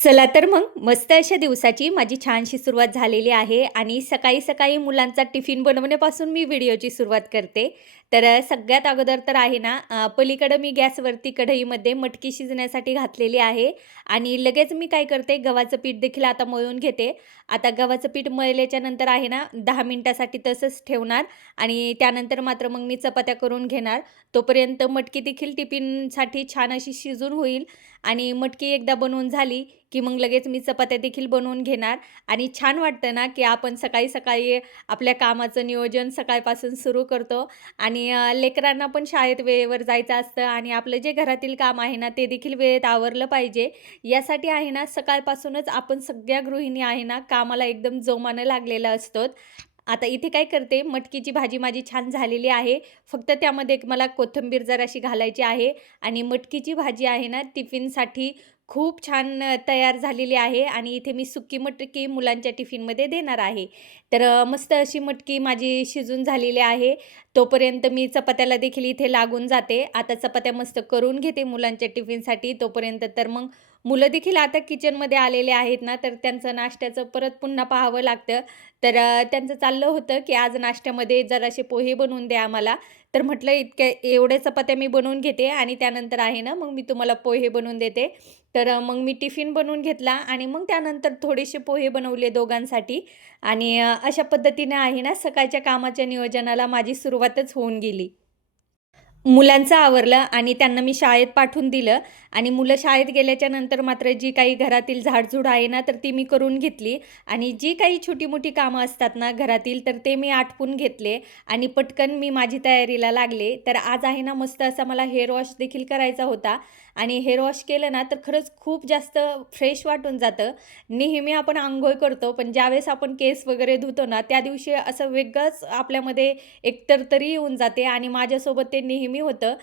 चला तर मग मस्त अशा दिवसाची माझी छानशी सुरुवात झालेली आहे आणि सकाळी सकाळी मुलांचा टिफिन बनवण्यापासून मी व्हिडिओची सुरुवात करते. तर सगळ्यात अगोदर तर आहे ना, पलीकडं मी गॅसवरती कढईमध्ये मटकी शिजण्यासाठी घातलेली आहे आणि लगेच मी काय करते, गव्हाचं पीठ देखील आता मळून घेते. आता गव्हाचं पीठ मळल्याच्या नंतर आहे ना 10 मिनिटासाठी तसंच ठेवणार आणि त्यानंतर मात्र मग मी चपात्या करून घेणार. तोपर्यंत मटकी देखील टिफिनसाठी छान अशी शिजून होईल आणि मटकी एकदा बनवून झाली की मग लगेच मी चपात्या देखील बनवून घेणार आणि छान वाटतं ना, की आपण सकाळी-सकाळी आपल्या कामाचं नियोजन सकाळपासून सुरू करतो आणि लेकरांना पण शाळेत वेळेवर जायचं असतं आणि आपलं जे घरातील काम आहे ना, ते देखील वेळेत आवरलं पाहिजे. यासाठी आहे ना, सकाळपासूनच आपण सगळ्या गृहिणी आहे ना, कामाला एकदम जोमानं लागलेलं असतो. आता इथे काय करते, मटकीची भाजी माझी छान झालेली आहे. फक्त त्यामध्ये एक मला कोथिंबीर जराशी घालायची आहे आणि मटकीची भाजी आहे ना, टिफिनसाठी खूप छान तयार झालेली आहे आणि इथे मी सुकी मटकी मुलांच्या टिफिनमध्ये देणार आहे. तर मस्त अशी मटकी माझी शिजून झालेली आहे. तोपर्यंत मी चपात्याला देखील इथे लागून जाते. आता चपात्या मस्त करून घेते मुलांच्या टिफिनसाठी. तोपर्यंत तर मग मुलं देखील आता किचनमध्ये आलेले आहेत ना, तर त्यांचं नाश्त्याचं परत पुन्हा पाहावं लागतं. तर त्यांचं चाललं होतं, की आज नाश्त्यामध्ये जरासे पोहे बनवून द्या आम्हाला. तर म्हटलं इतक्या एवढ्या चपात्या मी बनवून घेते आणि त्यानंतर आहे ना, मग मी तुम्हाला पोहे बनवून देते. तर मग मी टिफिन बनवून घेतला आणि मग त्यानंतर थोडेसे पोहे बनवले दोघांसाठी आणि अशा पद्धतीने आहे ना, सकाळच्या कामाच्या नियोजनाला माझी सुरुवातच होऊन गेली. मुलांचं आवरलं आणि त्यांना मी शाळेत पाठवून दिलं आणि मुलं शाळेत गेल्याच्या नंतर मात्र जी काही घरातील झाडझूड आहे ना, तर ती मी करून घेतली आणि जी काही छोटी-मोठी कामं असतात ना घरातील, तर ते मी आटपून घेतले आणि पटकन मी माझी तयारीला लागले. तर आज आहे ना, मस्त असा मला हेअर वॉश देखील करायचा होता आणि हेअर वॉश केलं ना, तर खरंच खूप जास्त फ्रेश वाटून जातं. नेहमी आपण अंघोळ करतो, पण ज्यावेळेस आपण केस वगैरे धुतो ना, त्या दिवशी असं वेगळंच आपल्यामध्ये एक तरतरी येऊन जाते आणि माझ्यासोबत ते नेहमी होतं.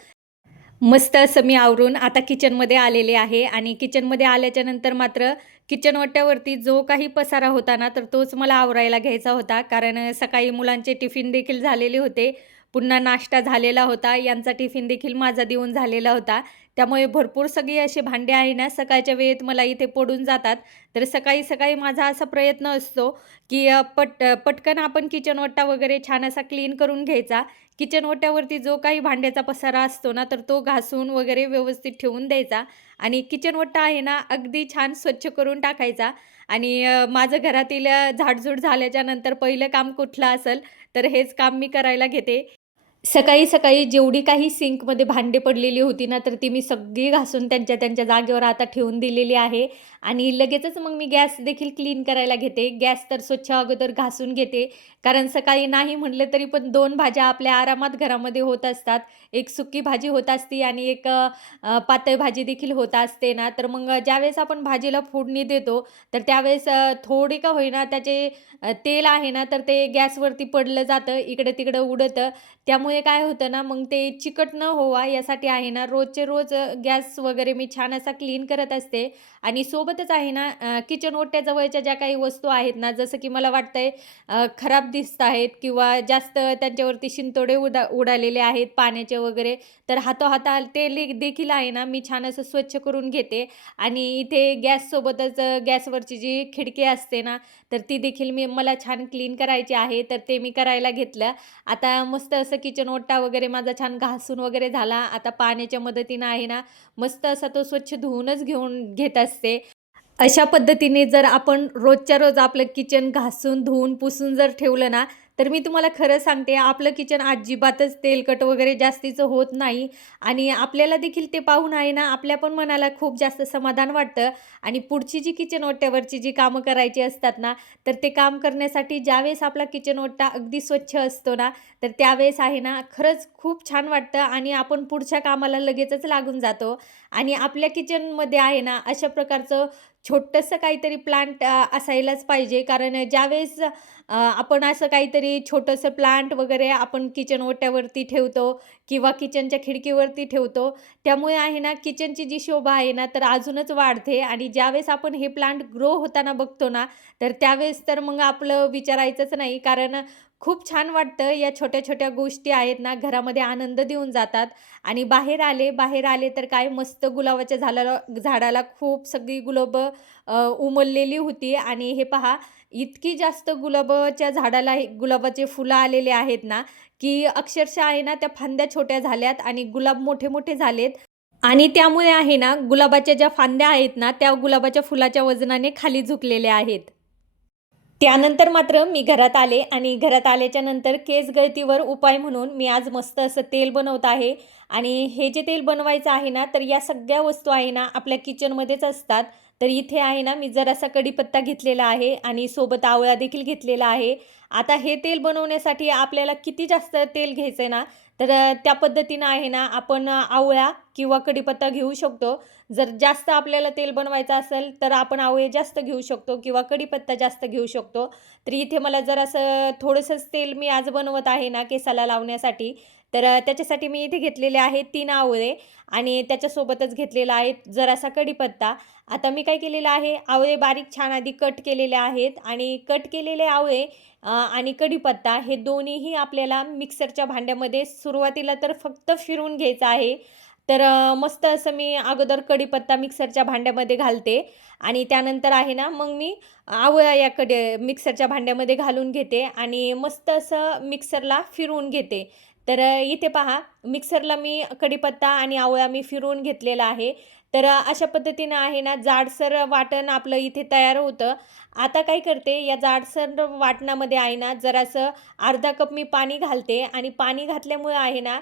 मस्त असं मी आवरून आता किचनमध्ये आलेले आहे आणि किचनमध्ये आल्याच्यानंतर मात्र किचन ओट्यावरती जो काही पसारा होता ना, तर तोच मला आवरायला घ्यायचा होता. कारण सकाळी मुलांचे टिफिन देखील झालेले होते. पुन्हा नाश्ता झालेला होता. यांचा टिफिन देखील माझा देऊन झालेला होता. त्यामुळे भरपूर सगळे असे भांडे आहे ना, सकाळच्या वेळेत मला इथे पडून जातात. तर सकाळी-सकाळी माझा असा प्रयत्न असतो, की पटकन आपण किचन ओटा वगैरे छान असा क्लीन करून घ्यायचा. किचन ओट्यावरती जो काही भांड्याचा पसारा असतो ना, तर तो घासून वगैरे व्यवस्थित ठेवून द्यायचा आणि किचन ओटा आहे ना, अगदी छान स्वच्छ करून टाकायचा आणि माझं घरातील झाडझूड झाल्याच्या नंतर पहिलं काम कुठलं असेल, तर हेच काम मी करायला घेते. सकाळी-सकाळी जेवढी काही सिंकमध्ये भांडी पडलेली होती ना, तर ती मी सगळी घासून त्यांच्या त्यांच्या जागेवर आता ठेवून दिलेली आहे आणि लगेचच मग मी गॅस देखील क्लीन करायला घेते. गॅस तर स्वच्छ अगोदर घासून घेते. कारण सकाळी नाही म्हटलं तरी पण 2 भाज्या आपल्या आरामात घरामध्ये होत असतात. एक सुकी भाजी होत असते आणि एक पातळ भाजी देखील होत असते ना, तर मग ज्यावेळेस आपण भाजीला फोडणी देतो, तर त्यावेळेस थोडी का होईना त्याचे तेल आहे ना, तर ते गॅसवरती पडलं जातं, इकडं-तिकडं उडतं. त्यामुळे काय होतं ना, मग ते चिकट न व्हावा यासाठी आहे ना, रोजचे रोज गॅस वगैरे मी छान असा क्लीन करत असते आणि सोबतच आहे ना, किचन ओट्याजवळच्या ज्या काही वस्तू आहेत ना, जसं की मला वाटतंय खराब दिसत आहेत किंवा जास्त त्यांच्यावरती शिंतोडे उडालेले आहेत पाण्याचे वगैरे, तर हातोहात ते देखील आहे ना, मी छान असं स्वच्छ करून घेते आणि इथे गॅससोबतच गॅसवरची जी खिडकी असते ना, तर ती देखील मला छान क्लीन करायची आहे, तर ते मी करायला घेतलं. आता मस्त असं किचन ओटा वगैरे माझा छान घासून वगैरे झाला. आता पाण्याच्या मदतीनं आहे ना, मस्त असा तो स्वच्छ धुवूनच घेत असते. अशा पद्धतीने जर आपण रोजच्या रोज आपलं किचन घासून, धुवून, पुसून जर ठेवलं ना, तर मी तुम्हाला खरं सांगते आपलं किचन अजिबातच तेलकट वगैरे जास्तीचं होत नाही आणि आपल्याला देखील ते पाहून आहे ना, आपल्या पण मनाला खूप जास्त समाधान वाटतं आणि पुढची जी किचन ओट्यावरची जी कामं करायची असतात ना, तर ते काम करण्यासाठी ज्यावेळेस आपला किचन ओटा अगदी स्वच्छ असतो ना, तर त्यावेळेस आहे ना, खरंच खूप छान वाटतं आणि आपण पुढच्या कामाला लगेचच लागून जातो आणि आपल्या किचनमध्ये आहे ना, अशा प्रकारचं छोटंसं काहीतरी प्लांट असायलाच पाहिजे. कारण ज्यावेळेस आपण असं काहीतरी छोटंसं प्लांट वगैरे आपण किचन ओट्यावरती ठेवतो किंवा किचनच्या खिडकीवरती ठेवतो. त्यामुळे आहे ना किचनची जी शोभा आहे ना, तर अजूनच वाढते आणि ज्यावेळेस आपण हे प्लांट ग्रो होताना बघतो ना, तर त्यावेळेस तर मग आपलं विचारायचंच नाही. कारण खूप छान वाटतं. या छोट्या-छोट्या गोष्टी आहेत ना, घरामध्ये आनंद देऊन जातात. आणि बाहेर आले तर काय मस्त गुलाबाच्या झाडाला खूप सगळी गुलाबं उमललेली होती आणि हे पहा, इतकी जास्त गुलाबाच्या झाडाला गुलाबाचे फुलं आलेले आहेत ना, की अक्षरशः आहे ना, त्या फांद्या छोट्या झाल्यात आणि गुलाब मोठे-मोठे झालेत. आणि त्यामुळे आहे ना, गुलाबाच्या ज्या फांद्या आहेत ना, त्या गुलाबाच्या फुलाच्या वजनाने खाली झुकलेल्या आहेत. त्यानंतर मात्र मी घरात आले आणि घरात आल्याच्यानंतर केस गळतीवर उपाय म्हणून मी आज मस्त असं तेल बनवत आहे. आणि हे जे तेल बनवायचं आहे ना, तर या सगळ्या वस्तू आहे ना, आपल्या किचनमध्येच असतात. तर इथे आहे ना, मी जरासा कढीपत्ता घेतलेला आहे आणि सोबत आवळा देखील घेतलेला आहे. आता हे तेल बनवण्यासाठी आपल्याला किती जास्त तेल घ्यायचं आहे ना, तर त्या पद्धतीनं आहे ना, आपण आवळा किंवा कढीपत्ता घेऊ शकतो. जर जास्त आपल्याला तेल बनवायचं असेल, तर आपण आवळे जास्त घेऊ शकतो किंवा कढीपत्ता जास्त घेऊ शकतो. तर इथे मला जरासं थोडंसंच तेल मी आज बनवत आहे ना केसाला लावण्यासाठी. तर त्याच्यासाठी मी इथे घेतलेले आहेत 3 आवळे आणि त्याच्यासोबतच घेतलेला आहे जरासा कढीपत्ता. आता मी काय केलेलं आहे, आवळे बारीक छान आधी कट केलेले आहेत आणि कट केलेले आवळे आणि कढीपत्ता हे दोन्हीही आपल्याला मिक्सरच्या भांड्यामध्ये सुरुवातीला तर फक्त फिरवून घ्यायचं आहे. तर मस्त असं मी अगोदर कढीपत्ता मिक्सरच्या भांड्यामध्ये घालते आणि त्यानंतर आहे ना, मग मी आवळा या मिक्सरच्या भांड्यामध्ये घालून घेते आणि मस्त असं मिक्सरला फिरवून घेते. तर इथे पहा, मिक्सरला मी कढीपत्ता आणि आवळा मी फिरवून घेतलेला आहे. तर अशा पद्धतीनं आहे ना, जाडसर वाटण आपलं इथे तयार होतं. आता काय करते, या जाडसर वाटणामध्ये आहे ना, जरासं अर्धा कप मी पाणी घालते आणि पाणी घातल्यामुळं आहे ना,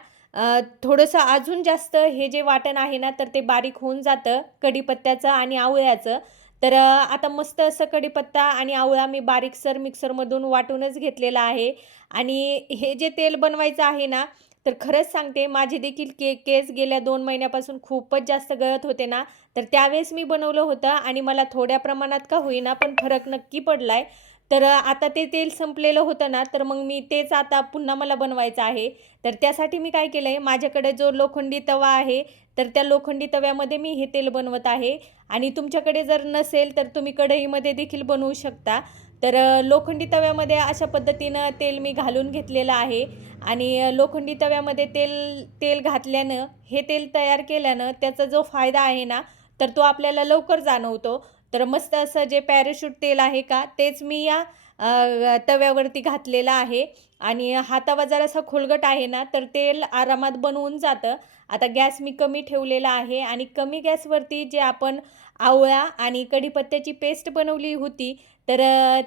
थोडंसं अजून जास्त हे जे वाटण आहे ना, तर ते बारीक होऊन जातं कढीपत्त्याचं आणि आवळ्याचं. तर आता मस्त असं कढीपत्ता आणि आवळा मी बारीकसर मिक्सरमधून वाटूनच घेतलेला आहे. आणि हे जे तेल बनवायचं आहे ना, तर खरंच सांगते, माझे देखील केस गेल्या 2 महिन्यापासून खूपच जास्त गळत होते ना, तर त्यावेळेस मी बनवलं होतं आणि मला थोड्या प्रमाणात का होईना पण फरक नक्की पडलाय. तर आता ते तेल संपलेलं होतं ना, तर मग मी तेच आता पुन्हा मला बनवायचं आहे. तर त्यासाठी मी काय केलंय, माझ्याकडे जो लोखंडी तवा आहे, तर त्या लोखंडी तव्यामध्ये मी हे तेल बनवत आहे. आणि तुमच्याकडे जर नसेल, तर तुम्ही कढईमध्ये देखील बनवू शकता. तर लोखंडी तव्यामध्ये अशा पद्धतीनं तेल मी घालून घेतलेलं आहे. आणि लोखंडी तव्यामध्ये तेल तेल घातल्यानं, हे तेल तयार केल्यानं त्याचा जो फायदा आहे ना, तर तो आपल्याला लवकर जाणवतो. तर मस्त असं जे पॅराशूट तेल आहे का, तेच मी या तव्यावरती घातलेलं आहे. आणि हा तवा जरासा खोलगट आहे ना, तर तेल आरामात बनवून जातं. आता गॅस मी कमी ठेवलेला आहे आणि कमी गॅसवरती जे आपण आवळा आणि कढीपत्त्याची पेस्ट बनवली होती, तर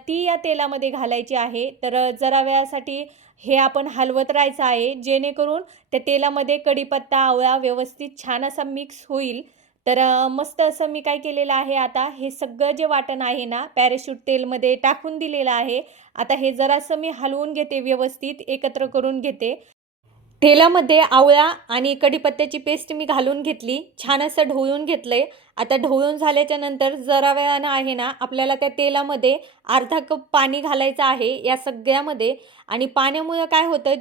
ती या तेलामध्ये घालायची आहे. तर जरा वेळासाठी हे आपण हलवत राहायचं आहे, जेणेकरून त्या तेलामध्ये कढीपत्ता, आवळा व्यवस्थित छान असा मिक्स होईल. तर मस्त असं मी काय केलेलं आहे, आता हे सगळं जे वाटण आहे ना, पॅराशूट तेलमध्ये टाकून दिलेलं आहे. आता हे जरासं मी हलवून घेते, व्यवस्थित एकत्र करून घेते. तेलामध्ये आवळा आणि कढीपत्त्याची पेस्ट मी घालून घेतली. छान असं ढवळून घेतलंय. आता ढवळून झाल्याच्या नंतर जरा वेळानं आहे ना, आपल्याला त्या तेलामध्ये अर्धा कप पाणी घालायचं आहे या सगळ्यामध्ये. आणि पाण्यामुळं काय होतं,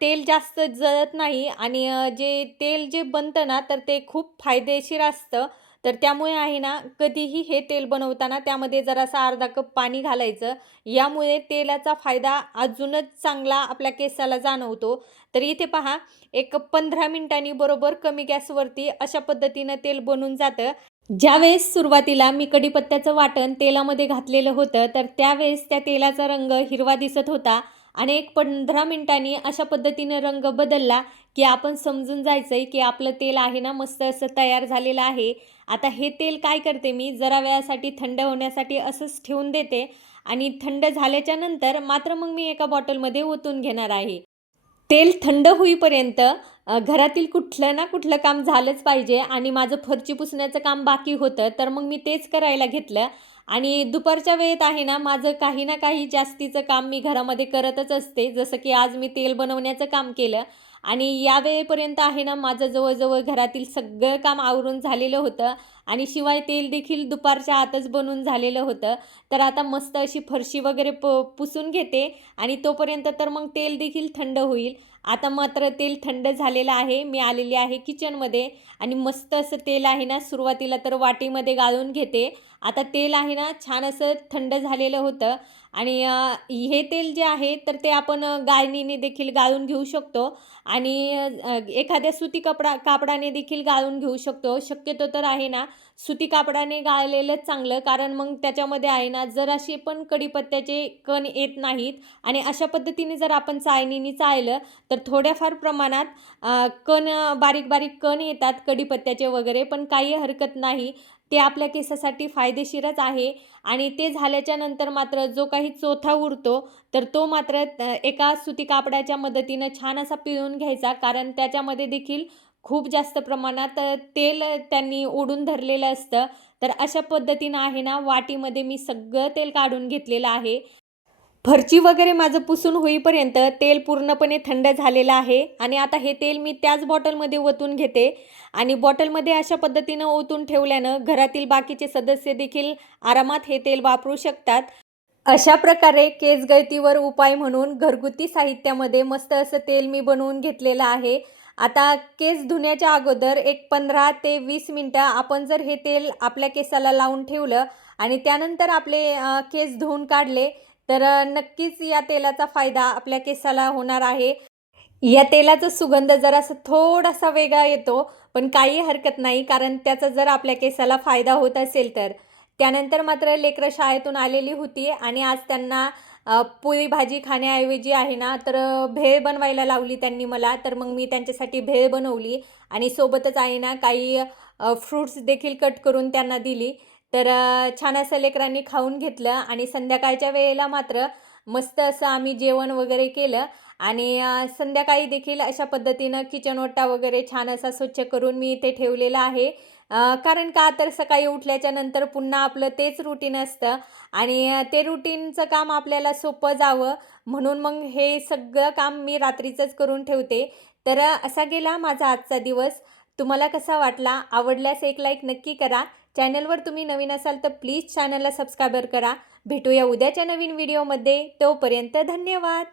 तेल जास्त जळत नाही आणि जे तेल जे बनतं ना, तर ते खूप फायदेशीर असतं. तर त्यामुळे आहे ना, कधीही हे तेल बनवताना त्यामध्ये जरासा अर्धा कप पाणी घालायचं. यामुळे तेलाचा फायदा अजूनच चांगला आपल्या केसाला जाणवतो. तर इथे पहा, एक 15 मिनिटांनी बरोबर कमी गॅसवरती अशा पद्धतीनं तेल बनून जातं. ज्यावेळेस सुरुवातीला मी कढीपत्त्याचं वाटण तेलामध्ये घातलेलं होतं, तर त्यावेळेस त्या तेलाचा रंग हिरवा दिसत होता आणि एक 15 मिनिटांनी अशा पद्धतीनं रंग बदलला, की आपण समजून जायचं की आपलं तेल आहे ना, मस्त असं तयार झालेलं आहे. आता हे तेल काय करते मी, जरा वेळासाठी थंड होण्यासाठी असंच ठेवून देते आणि थंड झाल्याच्या नंतर मात्र मग मी एका बॉटलमध्ये ओतून घेणार आहे. तेल थंड होईपर्यंत घरातील कुठलं ना कुठलं काम झालंच पाहिजे आणि माझं फरची पुसण्याचं काम बाकी होतं, तर मग मी तेच करायला घेतलं. आणि दुपारच्या वेळेत आहे ना, माझं काही ना काही जास्तीचं काम मी घरामध्ये करतच असते. जसं की आज मी तेल बनवण्याचं काम केलं आणि या वेळेपर्यंत आहे ना, माझं जवळ घरातील सगळं काम आवरून झालेलं होतं. आणि शिवाय तेल देखील दुपारच्या आतच बनून झालेलं होतं. तर आता मस्त अशी फरशी वगैरे पुसून घेते आणि तोपर्यंत तर मग तेल देखील थंड होईल. आता मात्र तेल थंड झालेलं आहे. मी आलेली आहे किचनमध्ये आणि मस्त असं तेल आहे ना, सुरुवातीला तर वाटीमध्ये गाळून घेते. आता तेल आहे ना, छान असं थंड झालेलं होतं आणि हे तेल जे आहे तर ते आपण गाळणीने देखील गाळून घेऊ शकतो आणि एखाद्या सुती कापडाने देखील गाळून घेऊ शकतो. शक्यतो तर आहे ना, सुती कापडाने गाळलेलंच चांगलं, कारण मग त्याच्यामध्ये आहे ना, जराशी पण कढीपत्त्याचे कण येत नाहीत आणि अशा पद्धतीने जर आपण चाळणीने चाळलं तर थोड्याफार प्रमाणात बारीक-बारीक कण येतात कढीपत्त्याचे वगैरे, पण काही हरकत नाही. ते आपल्या केसासाठी फायदेशीरच आहे आणि ते झाल्याच्या नंतर मात्र जो काही चोथा उरतो, तर तो मात्र एका सुती कापडाच्या मदतीनं छान असा पिळून घ्यायचा, कारण त्याच्यामध्ये देखील खूप जास्त प्रमाणात तेल त्यांनी ओढून धरलेलं असतं. तर अशा पद्धतीनं आहे ना, वाटीमध्ये मी सगळं तेल काढून घेतलेलं आहे. फरची वगैरे माझं पुसून होईपर्यंत तेल पूर्णपणे थंड झालेलं आहे आणि आता हे तेल मी त्याच बॉटलमध्ये ओतून घेते आणि बॉटलमध्ये अशा पद्धतीनं ओतून ठेवल्यानं घरातील बाकीचे सदस्य देखील आरामात हे तेल वापरू शकतात. अशा प्रकारे केस गळतीवर उपाय म्हणून घरगुती साहित्यामध्ये मस्त असं तेल मी बनवून घेतलेलं आहे. आता केस धुण्याच्या अगोदर एक 15 ते 20 मिनिटं आपण जर हे तेल आपल्या केसाला लावून ठेवलं आणि त्यानंतर आपले केस धुवून काढले, तर नक्कीच या तेलाचा फायदा आपल्या केसाला होणार आहे. या तेलाचा सुगंध जरासा थोडासा वेगळा येतो, पण काही हरकत नाही, कारण त्याचा जर आपल्या केसाला फायदा होत असेल तर. त्यानंतर मात्र लेकरं शाळेतून आलेली होती आणि आज त्यांना पोळी भाजी खाण्याऐवजी आहे ना, तर भेळ बनवायला लावली त्यांनी मला. तर मग मी त्यांच्यासाठी भेळ बनवली आणि सोबतच आहे ना, काही फ्रुट्स देखील कट करून त्यांना दिली. तर छान असं लेकरांनी खाऊन घेतलं आणि संध्याकाळच्या वेळेला मात्र मस्त असं आम्ही जेवण वगैरे केलं आणि संध्याकाळी देखील अशा पद्धतीनं किचन ओटा वगैरे छान असा स्वच्छ करून मी इथे ठेवलेला आहे. कारण का तर सकाळी उठल्याच्या नंतर पुन्हा आपलं तेच रुटीन असतं आणि ते रुटीनचं काम आपल्याला सोपं जावं म्हणून मग हे सगळं काम मी रात्रीचंच करून ठेवते. तर असा गेला माझा आजचा दिवस. तुम्हाला कसा वाटला? आवडल्यास एक लाईक नक्की करा. चॅनलवर तुम्ही नवीन असाल तर प्लीज चॅनलला सबस्क्राईबर करा. भेटूया उद्याच्या नवीन व्हिडिओमध्ये. तोपर्यंत धन्यवाद.